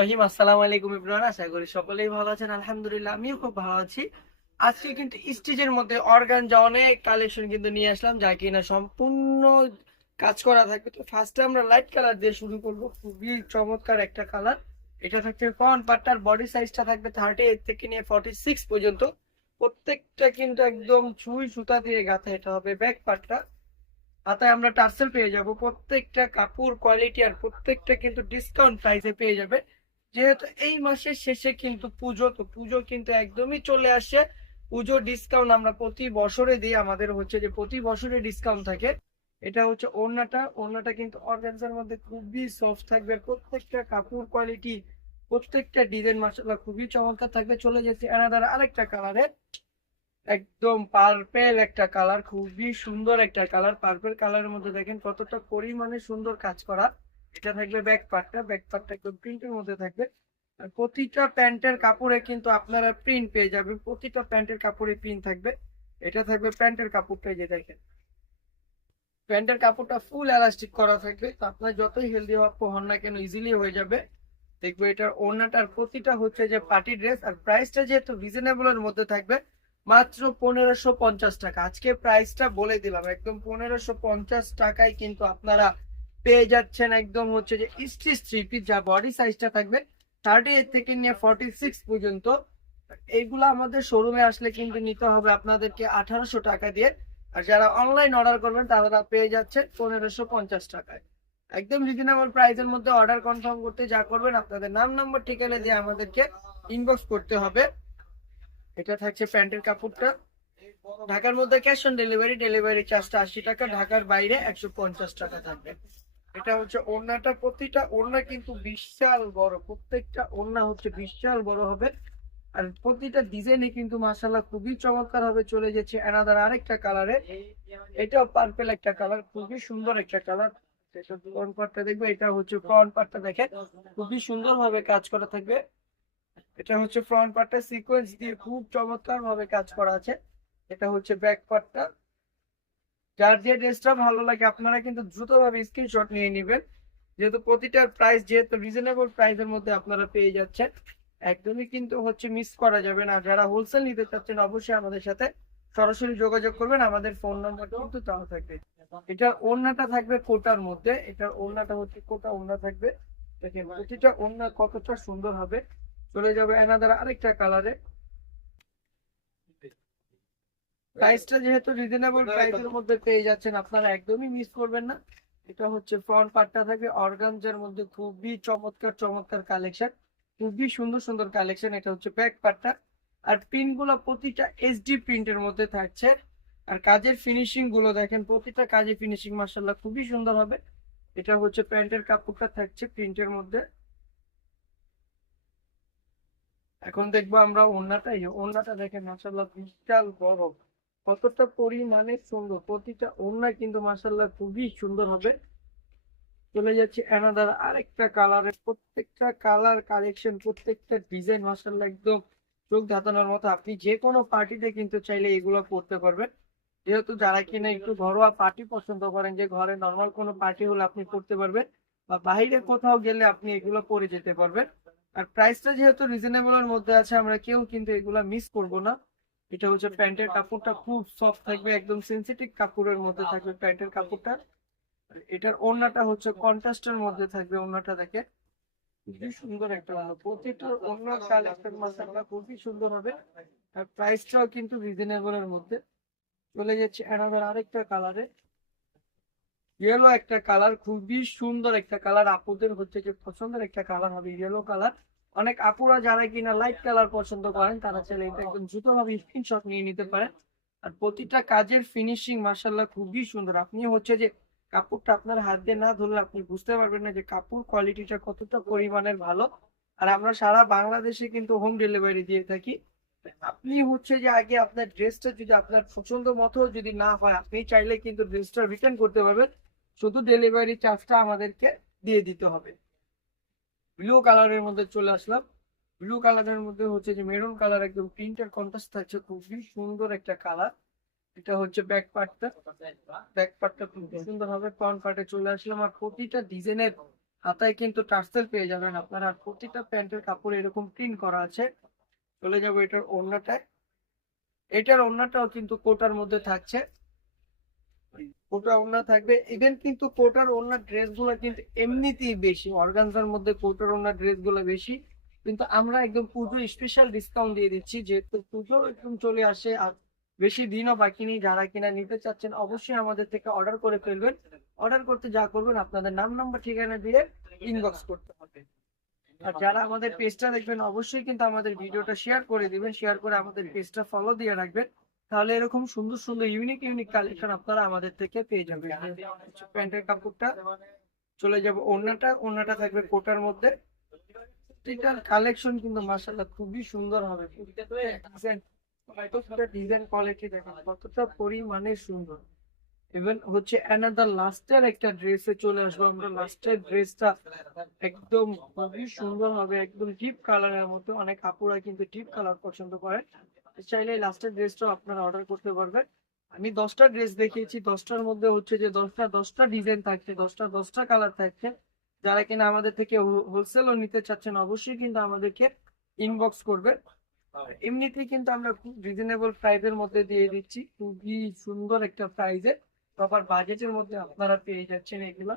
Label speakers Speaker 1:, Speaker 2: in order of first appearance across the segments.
Speaker 1: রহিম। আলাইকুম করি সকলেই ভালো আছেন। আলহামদুলিল্লাহ খুব ভালো আছি। আজকে কিন্তু স্টিচের মধ্যে কালেকশন কিন্তু নিয়ে আসলাম, যা কিনা সম্পূর্ণ কাজ করা থাকবে। তো ফার্স্টে আমরা লাইট কালার দিয়ে শুরু করব। খুবই চমৎকার একটা কালার এটা থাকছে বডি সাইজটা থাকবে থার্টি থেকে নিয়ে সিক্স পর্যন্ত। প্রত্যেকটা কিন্তু একদম ছুঁই সুতা দিয়ে গাঁথা এটা হবে ব্যাক পার্টটা হাতায় আমরা টার্সেল পেয়ে যাব। প্রত্যেকটা কাপড় কোয়ালিটি আর প্রত্যেকটা কিন্তু ডিসকাউন্ট প্রাইসে পেয়ে যাবে। যেহেতু এই মাসের শেষে কিন্তু পুজো, তো পুজো কিন্তু একদমই চলে আসে। পুজো ডিসকাউন্ট আমরা প্রতি বছরে দিই। আমাদের হচ্ছে যে প্রতি বছরে ডিসকাউন্ট থাকে। এটা হচ্ছে ওড়নাটা। ওড়নাটা কিন্তু অর্গানজার মধ্যে খুবই সফট থাকবে। প্রত্যেকটা কাপড় কোয়ালিটি প্রত্যেকটা ডিজাইন মাসাল্লাহ খুবই চমৎকার থাকবে। চলে যাচ্ছে এনাদার আরেকটা কালারে একদম পার্পেল একটা কালার খুবই সুন্দর একটা কালার পার্পেল কালারের মধ্যে দেখেন কতটা পরিমাণে সুন্দর কাজ করা। এটা থাকবে ব্যাক পার্টটা ব্যাক পার্টটা একদম প্রিন্টের মধ্যে থাকবে। আর প্রতিটা প্যান্টের কাপড়ে কিন্তু আপনারা প্রিন্ট পেয়ে যাবেন, প্রতিটা প্যান্টের কাপড়ে প্রিন্ট থাকবে। এটা থাকবে প্যান্টের কাপড়টা যে দেখেন। প্যান্টের কাপড়টা ফুল এলাস্টিক করা থাকবে, তো আপনার যতই হেলদি হন না কেন ইজিলি হয়ে যাবে। দেখব এটার ওড়নাটার প্রতিটা হচ্ছে যে পার্টি ড্রেস আর প্রাইসটা যেহেতু রিজনেবলের মধ্যে থাকবে মাত্র পনেরোশো পঞ্চাশ টাকা। আজকে প্রাইসটা বলে দিলাম, একদম পনেরোশো পঞ্চাশ টাকায় কিন্তু আপনারা পেয়ে যাচ্ছেন একদম হচ্ছে যে স্টিচ থ্রি পিস যা বডি সাইজটা থাকবে থার্টি এইট থেকে নিয়ে ফর্টি সিক্স পর্যন্ত। এইগুলো আমাদের শোরুমে আসলে কিন্তু নিতে হবে আপনাদেরকে আঠারোশো টাকা দিয়ে। আর যারা অনলাইন অর্ডার করবেন, তারা পেয়ে যাচ্ছে পনেরোশো পঞ্চাশ টাকায়। একদম রিজনেবল প্রাইসের মধ্যে অর্ডার কনফার্ম করতে যা করবেন, আপনাদের নাম নাম্বার ঠিকানা দিয়ে আমাদেরকে ইনবক্স করতে হবে। এটা থাকছে প্যান্টের কাপড়টা। ঢাকার মধ্যে ক্যাশ অন ডেলিভারি ডেলিভারি চার্জটা আশি টাকা, ঢাকার বাইরে একশো পঞ্চাশ টাকা থাকবে। এটা হচ্ছে ওড়নাটা, প্রতিটা ওড়না কিন্তু বিশাল বড়, প্রত্যেকটা ওড়না হচ্ছে বিশাল বড় হবে। আর প্রতিটা ডিজাইনে কিন্তু মাসাল্লাহ খুবই চমৎকার হবে, চলে যাচ্ছে এনাদার আরেকটা কালারে এটাও পার্পেল একটা কালার খুবই সুন্দর একটা কালার পার্টটা দেখবে, এটা হচ্ছে কর্ন পার্টটা দেখেন। খুবই সুন্দর ভাবে কাজ করা থাকবে। এটা হচ্ছে ফ্রন্ট পার্টটা সিকোয়েন্স দিয়ে খুব চমৎকার ভাবে কাজ করা আছে। এটা হচ্ছে ব্যাক পার্টটা যার যে ড্রেসটা ভালো লাগে, আপনারা কিন্তু দ্রুতভাবে স্ক্রিনশট নিয়ে নেবেন। যেহেতু প্রতিটার প্রাইস যেহেতু রিজনেবল প্রাইসের মধ্যে আপনারা পেয়ে যাচ্ছেন, একদমই কিন্তু হচ্ছে মিস করা যাবে না। যারা হোলসেল নিতে চাচ্ছেন, অবশ্যই আমাদের সাথে সরাসরি যোগাযোগ করবেন। আমাদের ফোন নাম্বারটা কিন্তু দেওয়া থাকবে। এটার ওড়নাটা থাকবে কোটার মধ্যে। এটার ওড়নাটা হচ্ছে কোটা ওড়না থাকবে। দেখেন, প্রতিটা ওড়না কতটা সুন্দর হবে। চলে যাবে এনাদার আরেকটা কালারে প্রাইসটা যেহেতু রিজনেবল প্রাইসের মধ্যে পেয়ে যাচ্ছেন আপনারা একদমই মিস করবেন না। এটা হচ্ছে ফ্রন্ট পার্টটা থাকবে অর্গানজার মধ্যে খুবই চমৎকার চমৎকার কালেকশন খুবই সুন্দর সুন্দর কালেকশন এটা হচ্ছে ব্যাক পার্টটা আর প্রিন্টগুলো প্রতিটা এইচডি প্রিন্টের মধ্যে থাকছে। আর কাজের ফিনিশিংগুলো দেখেন প্রতিটা কাজে ফিনিশিং মার্শাল্লাহ খুবই সুন্দর হবে। এটা হচ্ছে প্যান্টের কাপড়টা থাকছে প্রিন্টের মধ্যে। এখন দেখব আমরা ওড়নাটা এই ওড়নাটা দেখেন মার্শাল্লাহ বিশাল বড়। কতটা পরিমাণে সুন্দর, প্রতিটা ওড়না কিন্তু মার্শাল্লাহ খুবই সুন্দর হবে। চলে যাচ্ছে এনাদার আরেকটা কালারের প্রত্যেকটা কালার কালেকশন প্রত্যেকটা ডিজাইন মার্শাল্লাহ একদম চোখ ধাতানোর মতো। আপনি যে কোনো পার্টিতে কিন্তু চাইলে এগুলো করতে পারবেন। যেহেতু যারা কিনা একটু ঘরোয়া পার্টি পছন্দ করেন, যে ঘরে নর্মাল কোনো পার্টি হলে আপনি করতে পারবেন, বা বাইরে কোথাও গেলে আপনি এগুলো পরে যেতে পারবেন। আর প্রাইসটা যেহেতু রিজনেবলের মধ্যে আছে, আমরা কেউ কিন্তু এগুলা মিস করব না। এটা হচ্ছে প্যান্টের কাপড়টা খুব সফট থাকবে, একদম সেন্সিটিভ কাপড়ের মধ্যে থাকবে প্যান্টের কাপড়টা। এটার ওড়নাটা হচ্ছে কন্ট্রাস্টের মধ্যে থাকবে ওড়নাটা দেখে। খুবই সুন্দর একটা ওড়না, প্রতিটা ওড়না কালেকশন মাসাল্লাহ খুবই সুন্দর হবে। আর প্রাইসটাও কিন্তু রিজনেবলের মধ্যে। চলে যাচ্ছে অ্যানাদার আরেকটা কালারে ইয়েলো একটা কালার খুবই সুন্দর একটা কালার আপুদের হচ্ছে যে পছন্দের একটা কালার হবে ইয়েলো কালার অনেক আপুরা যারা কিনা লাইট কালার পছন্দ করেন, তারা চাইলে এটা একদম দ্রুতভাবে স্ক্রিনশট নিয়ে নিতে পারেন। আর প্রতিটা কাজের ফিনিশিং মাসাল্লাহ খুবই সুন্দর। আপনি হচ্ছে যে কাপড়টা আপনার হাত দিয়ে না ধরলে আপনি বুঝতে পারবেন না যে কাপড় কোয়ালিটিটা কতটা পরিমাণের ভালো। আর আমরা সারা বাংলাদেশে কিন্তু হোম ডেলিভারি দিয়ে থাকি। আপনি হচ্ছে যে আগে আপনার ড্রেসটা যদি আপনার পছন্দ মতো যদি না হয়, আপনি চাইলে কিন্তু ড্রেসটা রিটার্ন করতে পারবেন। শুধু ডেলিভারি চার্জটা আমাদেরকে দিয়ে দিতে হবে। ব্লু কালারের মধ্যে চলে আসলাম। ব্লু কালারের মধ্যে হচ্ছে যে মেরুন কালার একদম প্রিন্টের কন্ট্রাস্ট থাকছে, খুবই সুন্দর একটা কালার এটা হচ্ছে ব্যাক পার্টটা ব্যাক পার্টটা খুব সুন্দর হবে ফ্রন্ট পার্টে চলে আসলাম। আর প্রতিটা ডিজাইনের হাতায় কিন্তু টার্সেল পেয়ে যাবেন আপনারা। আর প্রতিটা প্যান্টের কাপড় এরকম প্রিন্ট করা আছে। চলে যাব এটার ওড়নাটায়। এটার ওড়নাটাও কিন্তু কোটার মধ্যে থাকছে। কোটা ওড়না থাকবে। ইভেন কিন্তু কোটার ওড়নার ড্রেসগুলো কিন্তু এমনিতেই বেশি। অর্গানজার মধ্যে কোটার ওড়নার ড্রেসগুলো বেশি। কিন্তু আমরা একদম পুজো স্পেশাল ডিসকাউন্ট দিয়ে দিচ্ছি, যেহেতু পুজো একদম চলে আসে আর বেশি দিনও বাকি নেই, যারা কিনা নিতে চাচ্ছেন অবশ্যই আমাদের থেকে অর্ডার করে ফেলবেন। অর্ডার করতে যা করবেন, আপনাদের নাম নাম্বার ঠিকানা দিয়ে ইনবক্স করতে হবে। আর যারা আমাদের পেজটা দেখবেন, অবশ্যই কিন্তু আমাদের ভিডিওটা শেয়ার করে দিবেন। শেয়ার করে আমাদের পেজটা ফলো দিয়ে রাখবেন। তাহলে এরকম সুন্দর সুন্দর ইউনিক ইউনিক কালেকশন আপনারা আমাদের থেকে পেয়ে যাবেন। প্যান্টের কাপড়টা চলে যাবে ওড়নাটা ওড়নাটা থাকবে কোটার মধ্যে। এটার কালেকশন কিন্তু মাসাল্লাহ খুবই সুন্দর হবে। কতটা ডিজাইন কোয়ালিটি দেখেন কতটা পরিমাণে সুন্দর। ইভেন হচ্ছে অ্যানাদার লাস্টের একটা ড্রেসে চলে আসব আমরা। লাস্টের ড্রেসটা একদম খুবই সুন্দর হবে একদম ডিপ কালারের মতো। অনেক আপুরা কিন্তু ডিপ কালার পছন্দ করে চাইলে লাস্টের ড্রেসটাও আপনারা অর্ডার করতে পারবেন। আমি দশটা ড্রেস দেখিয়েছি, দশটার মধ্যে হচ্ছে যে দশটা দশটা ডিজাইন থাকছে, দশটা দশটা কালার থাকছে। যারা কিনা আমাদের থেকে হোলসেলও নিতে চাচ্ছেন, অবশ্যই কিন্তু আমাদেরকে ইনবক্স করবেন এমনিতেই কিন্তু আমরা খুব রিজনেবল প্রাইসের মধ্যে দিয়ে দিচ্ছি। খুবই সুন্দর একটা প্রাইসে প্রপার বাজেটের মধ্যে আপনারা পেয়ে যাচ্ছেন এগুলা।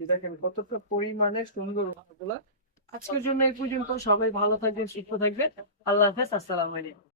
Speaker 1: দেখেন কতটা পরিমাণে সুন্দর আজকের জন্য এই পর্যন্ত। সবাই ভালো থাকবেন, সুস্থ থাকবেন। আল্লাহ হাফেজ, আসসালামু